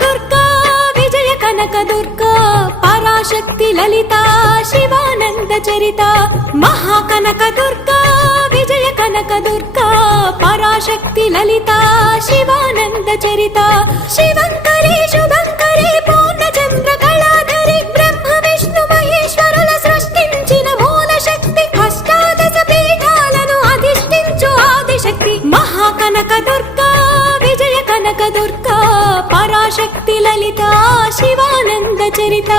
దుర్గా విజయ కనక దుర్గా పరాశక్తి లలిత శివానంద చరిత మహాకనక దుర్గా విజయ కనక దుర్గా పరాశక్తి లలిత శివానంద చరిత శివంకరి శుభంకరి పూర్ణచంద్ర కళాధరి బ్రహ్మ విష్ణు మహేశ్వరుల సృష్టించిన మూల శక్తి అష్టాదశ పీఠాలను అధిష్ఠించు ఆదిశక్తి మహాకనక దుర్గా విజయ కనక దుర్గా పరాశక్తి లలిత శివానంద చరిత